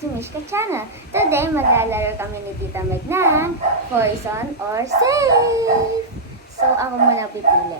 to Mishka Channel. Today, maglalaro kami ni Tita Meg ng Poison or Safe. So, ako muna pipili.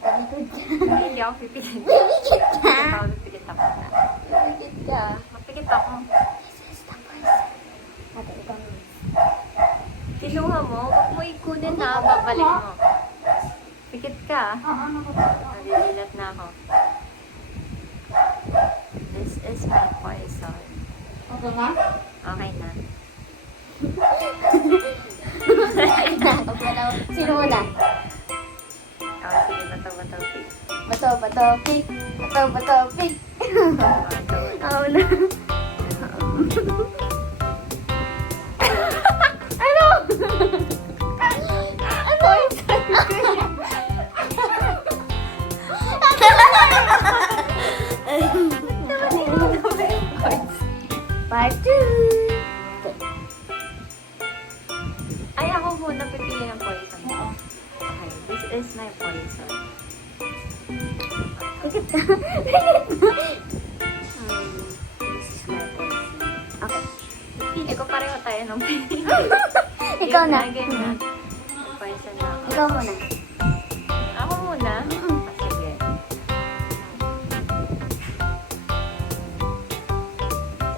Talikod ka. Hindi ako pipigil. Pipikit ka. Pipigil ako na. Pipikit ka. Mapigil ako. This is the poison. Ate, ikaw muna. Kinuha mo, huwag mo ikunin na, babalik mo. Pikit ka. Oo, Nalililat na ako. This is my poison. okay na? Okay na. Sino muna? Oh, sige, bato, pick. Bato, pick. Bato, pick. Oo na. Ano? Ano? Part 2. Ay, ako muna pipili ng poison. Okay, this is my poison. Pikit ka. This is my poison. Okay. Pili ko pareho tayo ng pili. Ikaw na. Ganyan. Poison na ako. Ikaw muna. Ako muna? Ah, sige.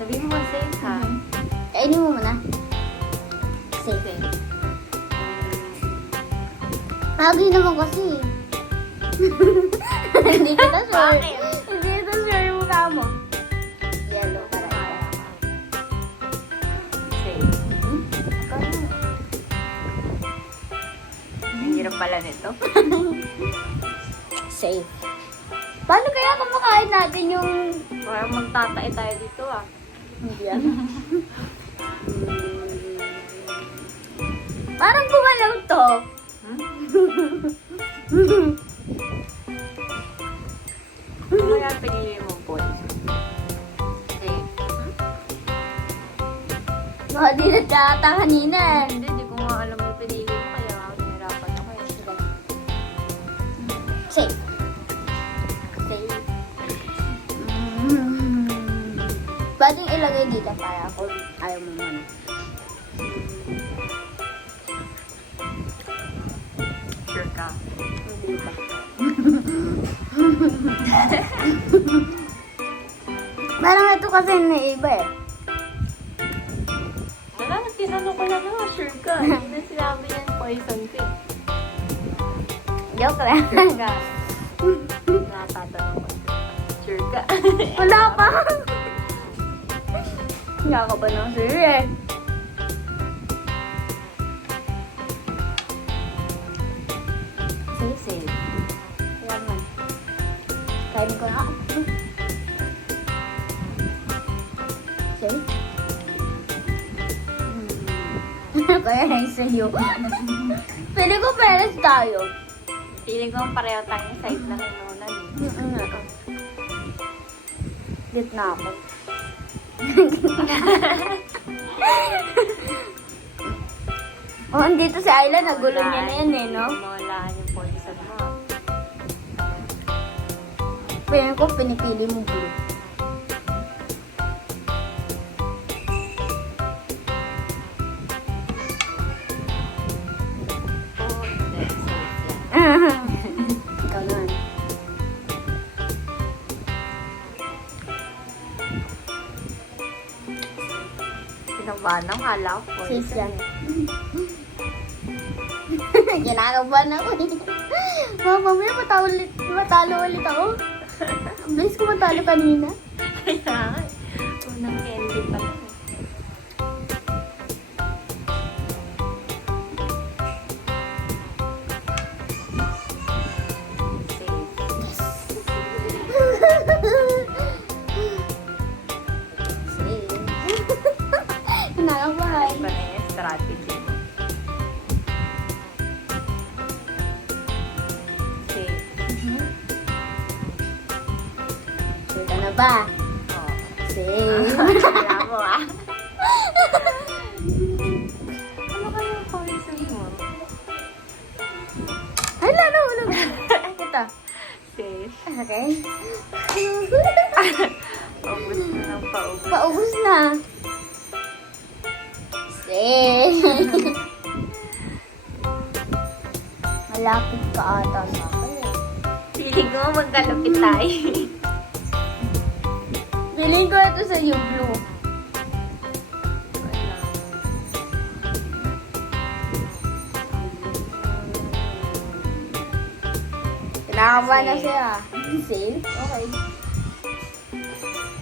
Sabihin mo safe ha? Kainin mo muna. Safe. Safe. Lagi naman kasi. Hindi kita sure. Bakit? Hindi kita sure yung mukha mo. Yellow para ikaw. Safe. Ikaw na. Ang hirap pala nito. Safe. Paano kaya kumakain natin yung... Parang magtatay tayo dito ah. Hindi yan. Parang gumalaw to. Ano kaya pinili mo poison? Safe. Mga di na ata kanina. Hindi ko nga alam yung pinili mo kaya nahirapan ako eh. Safe. Safe. Pwedeng ilagay dito para kung ayaw mo muna. Sure ka. Hindi pa. Parang ito kasi naiba eh. Wala, tinanong ko lang na sure ka. Hindi na sinabi yan poison ko eh. Joke lang. Sure ka. Natatanong ko. Sure ka. Wala pa. Hindi ako pa ng sure eh. Safe. Wala man. Kainin ko na. Safe. Kaya na yung sa'yo. Pili ko peres tayo. Feeling ko pareho tayong side na kinunan eh. Lit na ako. Oh, andito si Ayla, nagulo niya na yan eh, no? Mawalaan yung poison mo. Pili ko, pinipili mo blue. Oh, that's safe yan. Ikaw naman. Pinabahan ng hala ko. Safe yan. Ginagawa na ako eh. Mamaya matalo ulit ako. Ang bilis ko matalo kanina. Kaya nga eh. Unang candy pa lang eh. Safe. Safe. Nakabahay. Iba na yung strategy mo. Safe. Sure ka na ba? Oh. Safe. Wala mo ah. Ano kaya yung poison mo? Hala, nahulog. Ito. Safe. Okay. Paubos na ng paubos. Paubos na. Safe. Malapit ka ata sa akin eh. Feeling ko magkalapit tayo. Feeling ko ito sa yung blue. Wala. Kinakaba na siya. Safe? Okay.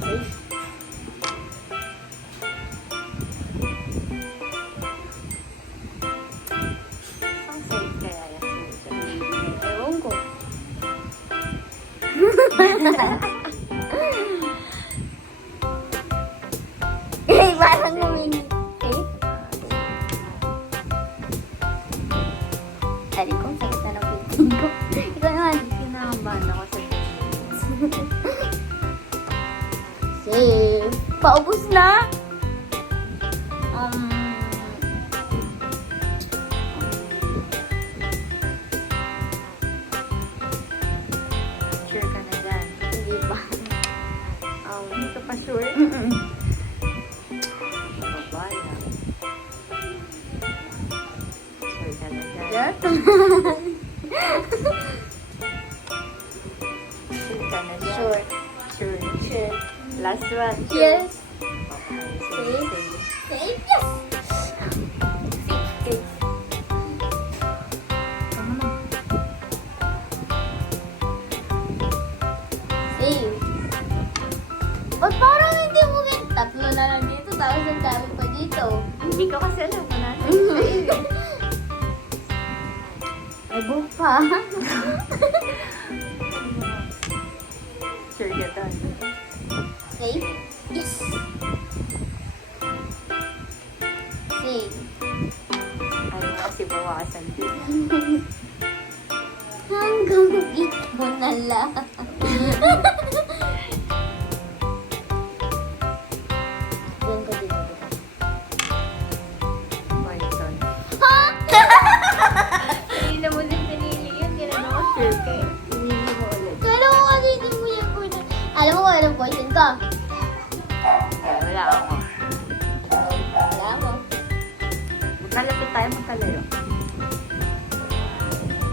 Safe. Ang safe kaya yan. Ewan ko. Eh, parang humingi. Eh? Sabi ko, sakit na ng pinting ko. Ikaw naman. Kinakabahan ako sa Safe. Paubos na? Sure ka na dyan. Hindi pa. Hindi ka pa sure? Mm-mm. Babala. Sure ka na dyan. Yeah? Sure ka na dyan. Sure. Sure. Sure. Last one. Yes. Okay, Safe. safe. Safe? Yes! Okay. Safe. Ba't parang hindi mo ganyan? Tatlo na lang dito, tapos ang dami pa dito. Hindi ko kasi alam mo na. May book pa. Sure ka doon. Safe? Yes! Safe. Ayaw mo kasi bawasan din. Hanggang dito na lang. Diyan ko dito. Poison. Ha? Hindi na mo din pinili yun. Kailan ako sure ka eh. Pinili mo ulit. Kala ko kasi hindi mo yan po na. Alam mo kung anong poison ka? Wala ako. Wala mo. Magkalapit tayo, magkalayo.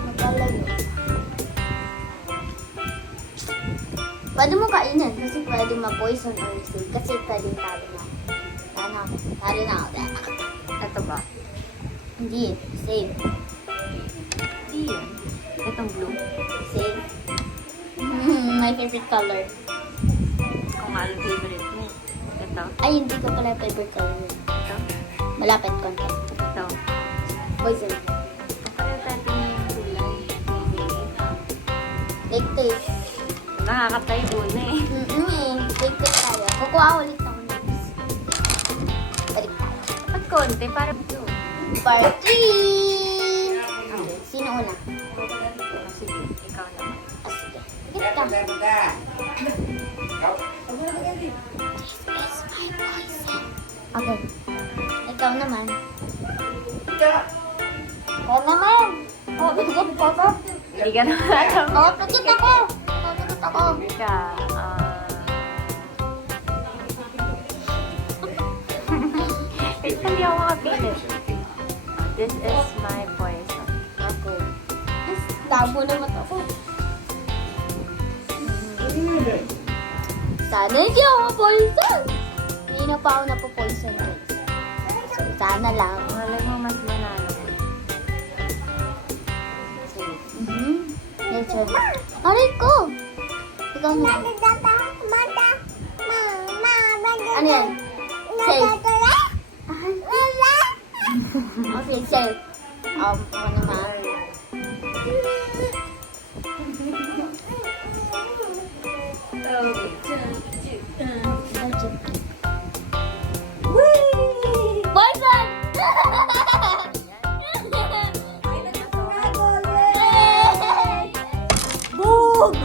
Magkalayo. Pwede mo kainin kasi pwede ma-poison or receive kasi pwede talo na. Talo na ako. Ito ba? Hindi. Safe. Hindi yun. Itong blue. Safe. My favorite color. Kung anong favorite mo. Ito. Ay, hindi ko pala favorite color. Ito. Malapit konti. Ito. Poison. Kaya tayo yung kulay. Take this. Nakakatay una eh. Take this tayo. Kukuha ulit ako next. Balik tayo. Ba't konti? Para blue. Part 3! Sino una? Sige, ikaw naman. Ah, sige. Get ka. This is my poison. Okay. Ikaw naman. Ikaw naman. Oh, bigot ko to. Hindi ka naman alam. Oh, bigot ako. Oh, bigot ako. Ika, wait, hindi ako makapilit. This is my poison. Okay. Labo na mata ko. Sana hindi ako ma-poison. Hindi na pa ako napo-poison. So, sana lang. Malay mo mas manalo. Next one. Aray ko! Ikaw na. Ano yan? Safe. Okay, safe. Ako naman. Poison! Boog!